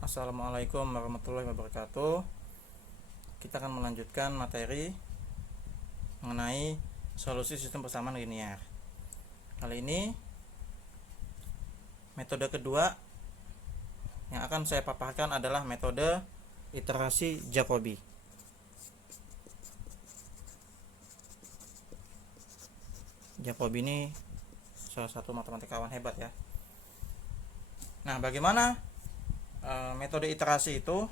Assalamualaikum warahmatullahi wabarakatuh. Kita akan melanjutkan materi mengenai solusi sistem persamaan linear. Kali ini metode kedua yang akan saya paparkan adalah metode iterasi Jacobi. Jacobi ini salah satu matematikawan hebat ya. Nah, bagaimana metode iterasi itu?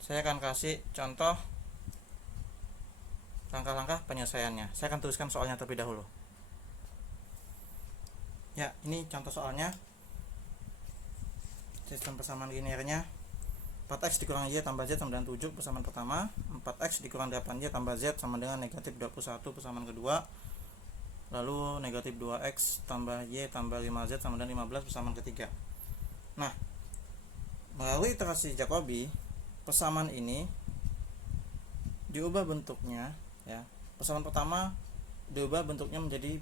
Saya akan kasih contoh langkah-langkah penyelesaiannya. Saya akan tuliskan soalnya terlebih dahulu. Ya, ini contoh soalnya. Sistem persamaan linearnya 4x dikurang y tambah z sama dengan 7 persamaan pertama, 4x dikurang 8y tambah z sama dengan negatif 21 persamaan kedua, lalu negatif 2x tambah y tambah 5z sama dengan 15 persamaan ketiga. Nah, melalui iterasi Jacobi, persamaan ini diubah bentuknya ya. Persamaan pertama diubah bentuknya menjadi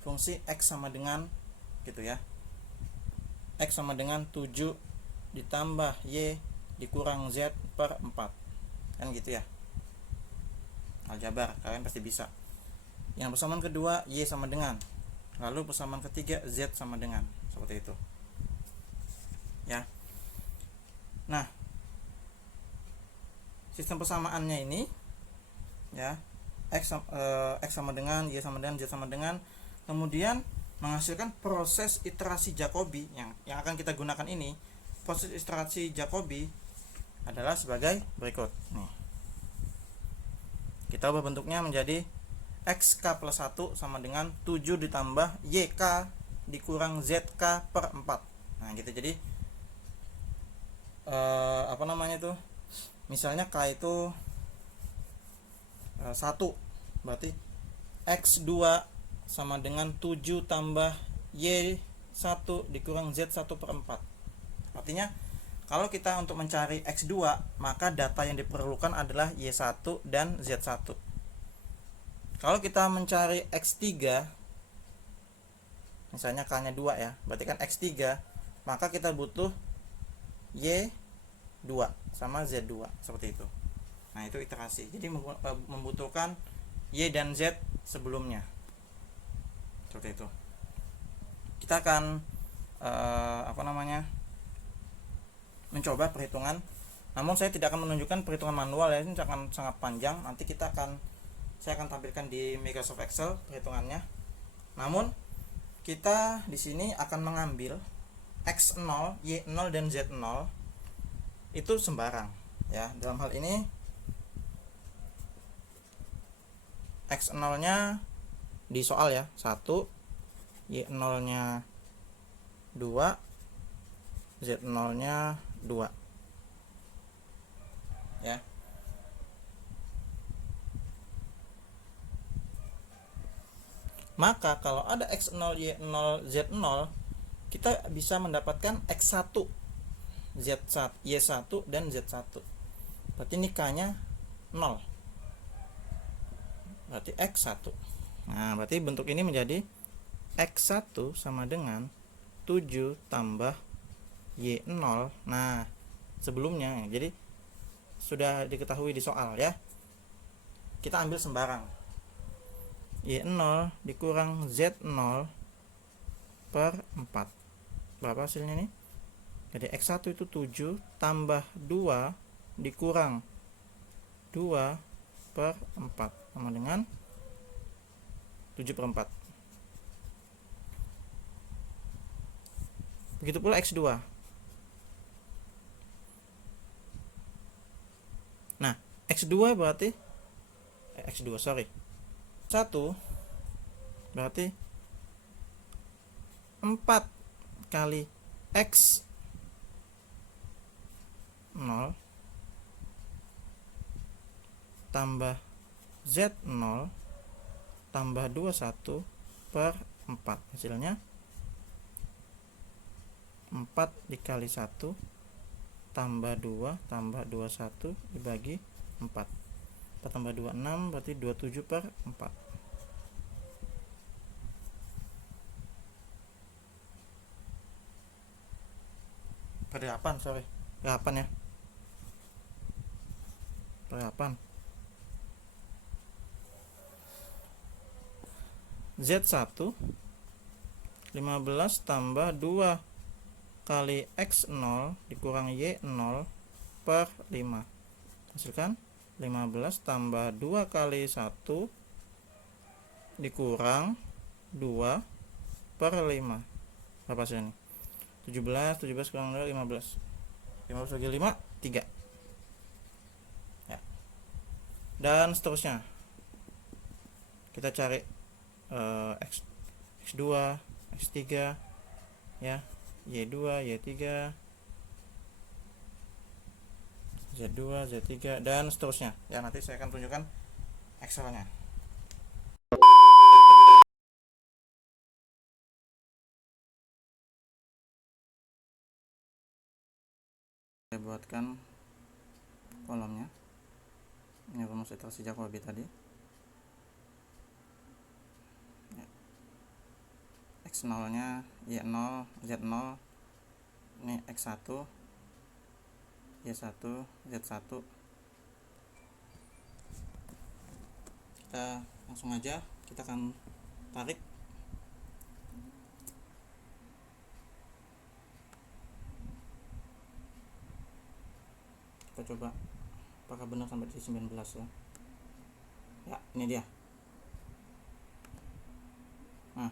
fungsi x sama dengan gitu ya. X sama dengan 7 ditambah y dikurang z per 4. Kan gitu ya. Aljabar, kalian pasti bisa. Yang persamaan kedua y sama dengan, lalu persamaan ketiga z sama dengan, seperti itu ya. Nah, sistem persamaannya ini ya, x sama dengan, y sama dengan, z sama dengan, kemudian menghasilkan proses iterasi Jacobi yang akan kita gunakan ini. Proses iterasi Jacobi adalah sebagai berikut nih. Kita ubah bentuknya menjadi xk plus 1 sama dengan 7 ditambah yk dikurang zk per 4. Nah gitu. Jadi misalnya k itu 1, berarti x2 sama dengan 7 tambah y1 dikurang z1 per 4. Artinya kalau kita untuk mencari x2, maka data yang diperlukan adalah y1 dan z1. Kalau kita mencari x3, misalnya k nya 2 ya, berarti kan x3, maka kita butuh y2 sama z2, seperti itu. Nah, itu iterasi. Jadi membutuhkan y dan z sebelumnya. Seperti itu. Kita akan mencoba perhitungan. Namun saya tidak akan menunjukkan perhitungan manual ya, ini akan sangat panjang. Nanti saya akan tampilkan di Microsoft Excel perhitungannya. Namun kita di sini akan mengambil x0, y0 dan z0 itu sembarang ya. Dalam hal ini x0 nya di soal ya 1, y0 nya 2, z0 nya 2 ya. Maka kalau ada x0, y0, z0, kita bisa mendapatkan x1, z1, y1 dan z1. Berarti ini k-nya 0. Berarti x1. Nah, berarti bentuk ini menjadi x1 sama dengan 7 tambah y0. Nah, sebelumnya jadi sudah diketahui di soal ya. Kita ambil sembarang. Y0 dikurang Z0 per 4. Berapa hasilnya nih? Jadi X1 itu 7 tambah 2 dikurang 2 per 4 sama dengan 7 per 4. Begitu pula X2. Nah, X2 berarti 1 berarti 4 kali x 0 tambah z0 tambah 21 per 4. Hasilnya 4 dikali 1 tambah 2 tambah 21 dibagi 4. 4 tambah 2, 6, berarti 27 per 4. per 8 sorry 8 ya, per 8. Z1 15 tambah 2 kali X0 dikurang Y0 per 5. Hasilkan 15 tambah 2 kali 1 dikurang 2 per 5. Berapa hasilnya? 17 kurang 2, 15. 15 bagi 5, 3. Ya. Dan seterusnya. Kita cari X2, X3 ya, Y2, Y3, Z2, Z3 dan seterusnya. Ya, nanti saya akan tunjukkan Excel-nya. Saya buatkan kolomnya. Ini rumus iterasi Jacobi tadi. Ya. X0 nya Y0, Z0, ini X1, Y1, Z1. Kita langsung aja, kita akan tarik. Kita coba apakah benar sampai di 19 ya. Ya, ini dia. Nah,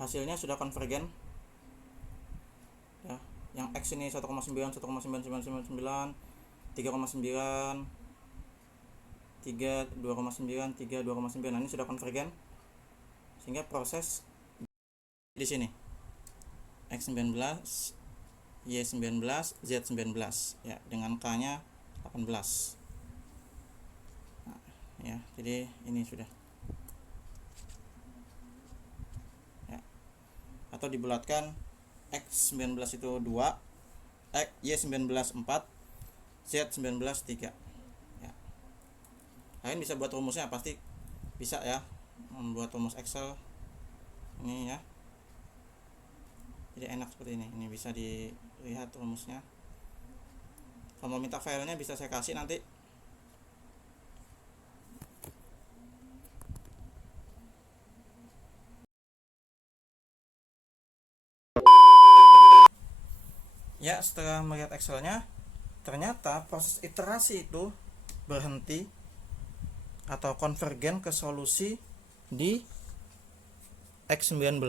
hasilnya sudah konvergen ya. Yang X ini 1,9, 1,9999, 3,9, 3, 2,9, 3, 2,9. Nah, ini sudah konvergen sehingga proses di sini X19, Y19, Z19 ya, dengan K nya 18. Nah, ya, jadi ini sudah ya. Atau dibulatkan, X19 itu 2, Y19 4, Z19 3 ya. Kalian bisa buat rumusnya, pasti bisa ya, membuat rumus Excel ini ya. Jadi enak seperti ini. Ini bisa dilihat rumusnya. Kalau mau minta filenya bisa saya kasih nanti. Ya, setelah melihat Excelnya, ternyata proses iterasi itu berhenti atau konvergen ke solusi di X19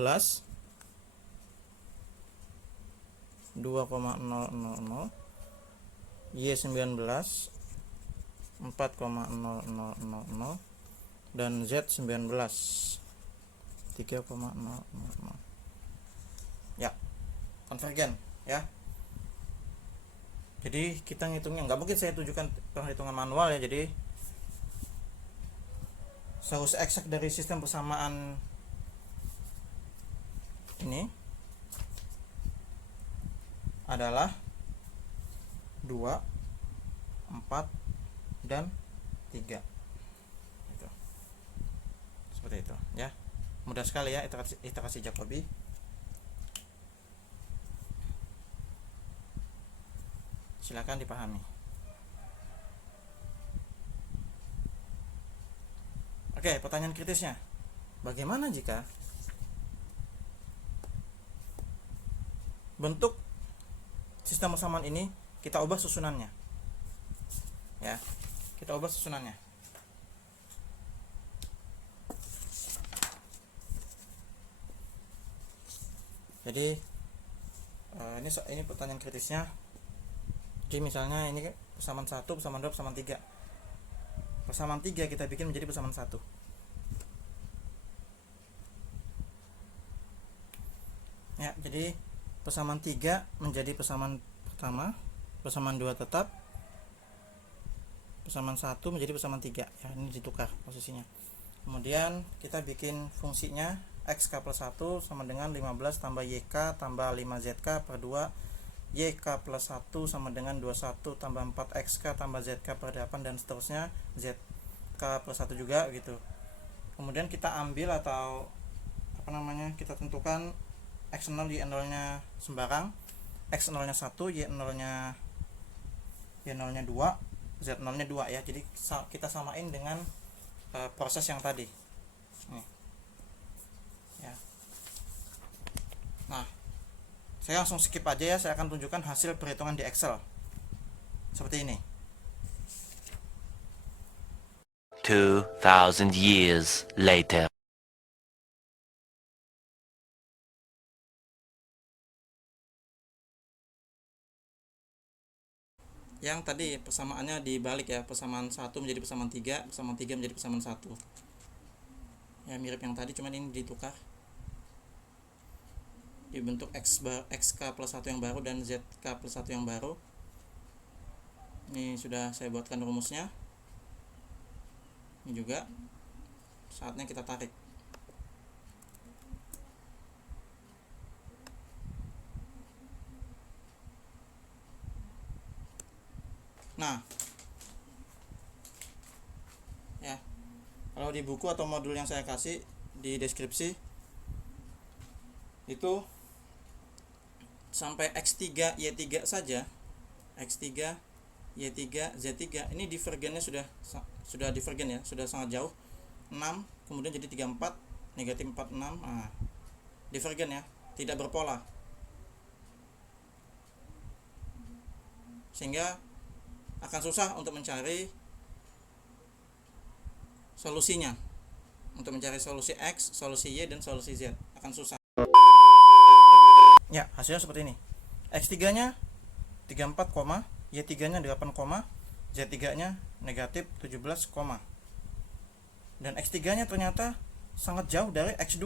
2,000, Y19 4,0000 dan Z19 3,000. Ya, konvergen ya. Jadi kita ngitungnya, nggak mungkin saya tunjukkan perhitungan manual ya. Jadi solusi eksak dari sistem persamaan ini adalah 2, 4, dan 3. Itu. Seperti itu ya. Mudah sekali ya iterasi Jacobi. Silakan dipahami. Oke, pertanyaan kritisnya. Bagaimana jika bentuk sistem persamaan ini kita ubah susunannya? Ya, kita ubah susunannya. Jadi ini pertanyaan kritisnya. Jadi misalnya ini persamaan 1, persamaan 2, persamaan 3. Persamaan 3 kita bikin menjadi persamaan 1. Ya, jadi persamaan 3 menjadi persamaan pertama, persamaan 2 tetap, persamaan 1 menjadi persamaan 3 ya, ini ditukar posisinya. Kemudian kita bikin fungsinya XK plus 1 sama dengan 15 tambah YK tambah 5ZK per 2, YK plus 1 sama dengan 21 tambah 4XK tambah ZK per 8 dan seterusnya, ZK plus 1 juga gitu. Kemudian kita ambil atau kita tentukan X0 di N0 nya sembarang, X0 nya 1, Y0 nya 2, Z0 nya 2 ya. Jadi kita samain dengan proses yang tadi nih ya. Nah, saya langsung skip aja ya, saya akan tunjukkan hasil perhitungan di Excel seperti ini. 2000 years later. Yang tadi persamaannya dibalik ya, persamaan 1 menjadi persamaan 3, persamaan 3 menjadi persamaan 1 ya, mirip yang tadi, cuman ini ditukar, dibentuk XK plus 1 yang baru dan ZK plus 1 yang baru. Ini sudah saya buatkan rumusnya. Ini juga saatnya kita tarik. Nah ya, kalau di buku atau modul yang saya kasih di deskripsi itu sampai X3 Y3 saja, X3 Y3 Z3 ini divergennya sudah divergen ya, sudah sangat jauh, 6 kemudian jadi 34, negatif 46. Nah, divergen ya, tidak berpola, sehingga akan susah untuk mencari solusinya. Untuk mencari solusi X, solusi Y, dan solusi Z akan susah ya. Hasilnya seperti ini. X3 nya 34, Y3 nya 8, Z3 nya negatif 17, dan X3 nya ternyata sangat jauh dari X2.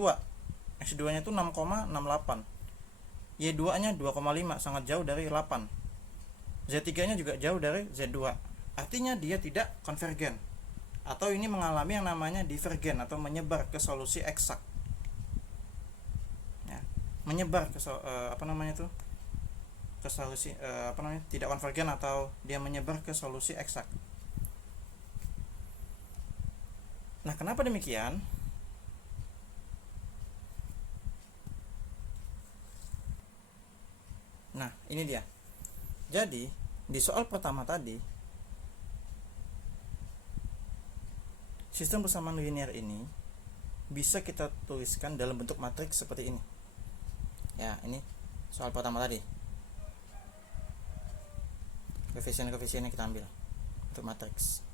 X2 nya itu 6,68, Y2 nya 2,5, sangat jauh dari 8. Z3 nya juga jauh dari Z2, artinya dia tidak konvergen, atau ini mengalami yang namanya divergen atau menyebar ke solusi eksak ya, menyebar ke ke solusi tidak konvergen, atau dia menyebar ke solusi eksak. Nah, kenapa demikian? Nah, ini dia. Jadi di soal pertama tadi, sistem persamaan linear ini bisa kita tuliskan dalam bentuk matriks seperti ini ya. Ini soal pertama tadi, koefisien-koefisiennya kita ambil untuk matriks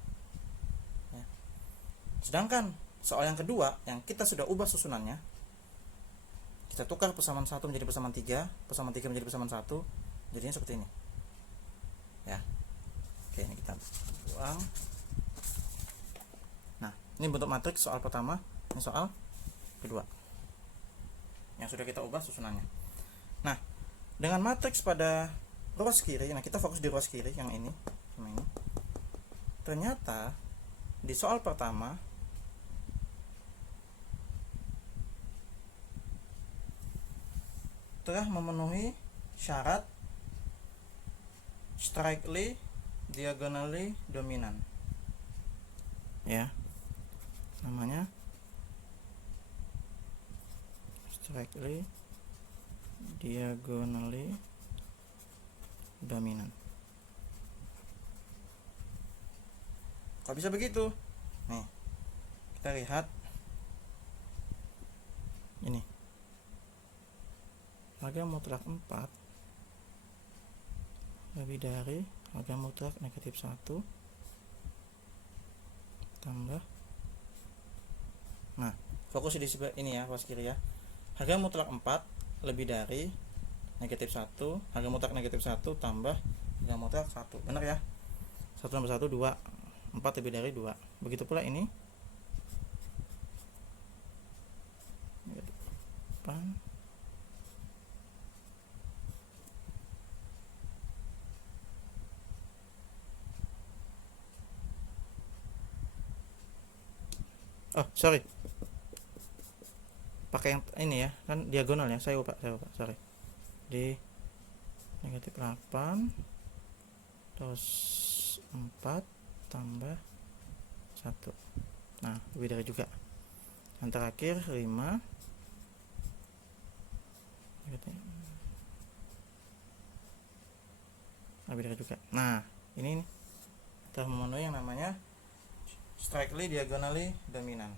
ya. Sedangkan soal yang kedua, yang kita sudah ubah susunannya, kita tukar persamaan 1 menjadi persamaan 3, persamaan 3 menjadi persamaan 1, jadinya seperti ini ya. Oke, ini kita buang. Nah, ini bentuk matriks soal pertama, ini soal kedua yang sudah kita ubah susunannya. Nah, dengan matriks pada ruas kiri, nah kita fokus di ruas kiri yang ini sama ini. Ternyata di soal pertama telah memenuhi syarat strictly diagonally dominant ya, namanya strictly diagonally dominant. Kok bisa begitu? Nih, kita lihat ini, harga mutlak 4 lebih dari harga mutlak negatif 1 tambah, nah fokus di sebelah ini ya, ruas kiri ya. Harga mutlak 4 lebih dari negatif 1, harga mutlak negatif 1 tambah harga mutlak 1, benar ya. 1 tambah 1 2, 4 lebih dari 2. Begitu pula ini, depan sorry, pakai yang ini ya, kan diagonal ya, saya lupa sorry. Di negatif 8 terus 4 tambah 1, nah lebih dari juga. Yang terakhir 5 negatif. lebih dari juga. Nah, ini nih telah memenuhi yang namanya strictly diagonally dominan.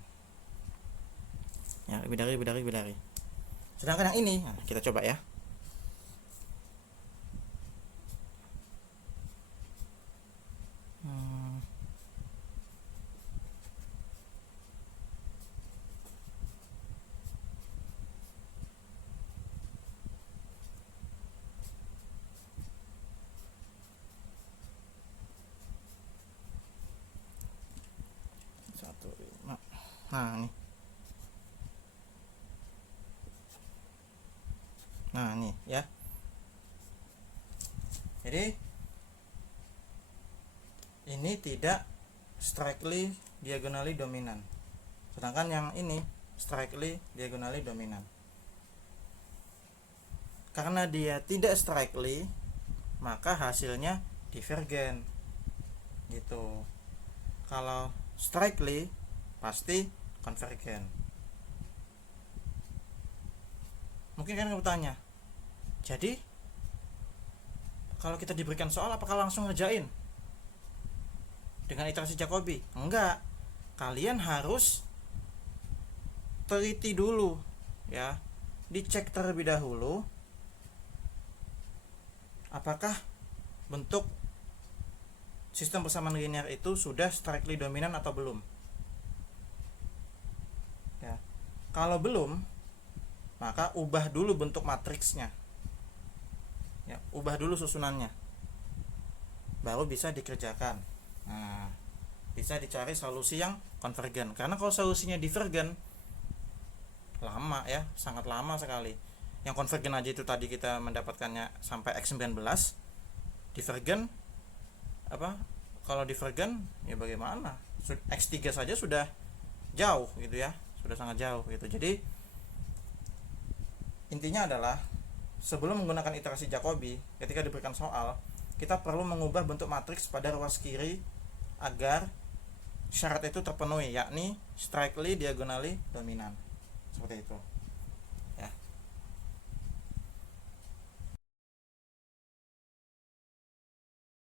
Ya, lebih dari. Sedangkan yang ini, nah, kita coba ya. Nah, ini. Nah, ini ya. Jadi ini tidak strictly diagonally dominan. Sedangkan yang ini strictly diagonally dominan. Karena dia tidak strictly, maka hasilnya divergen. Gitu. Kalau strictly pasti konvergen. Mungkin kan kamu tanya, jadi kalau kita diberikan soal apakah langsung ngerjain dengan iterasi Jacobi? Enggak, kalian harus teliti dulu ya, dicek terlebih dahulu apakah bentuk sistem persamaan linear itu sudah strictly dominan atau belum. Ya. Kalau belum, maka ubah dulu bentuk matriksnya. Ya, ubah dulu susunannya. Baru bisa dikerjakan. Nah, bisa dicari solusi yang konvergen. Karena kalau solusinya divergen, lama ya, sangat lama sekali. Yang konvergen aja itu tadi kita mendapatkannya sampai X19. Divergen apa? Kalau divergen ya bagaimana? X3 saja sudah jauh gitu ya. Sudah sangat jauh gitu. Jadi intinya adalah sebelum menggunakan iterasi Jacobi, ketika diberikan soal, kita perlu mengubah bentuk matriks pada ruas kiri agar syarat itu terpenuhi, yakni strictly diagonally dominan. Seperti itu.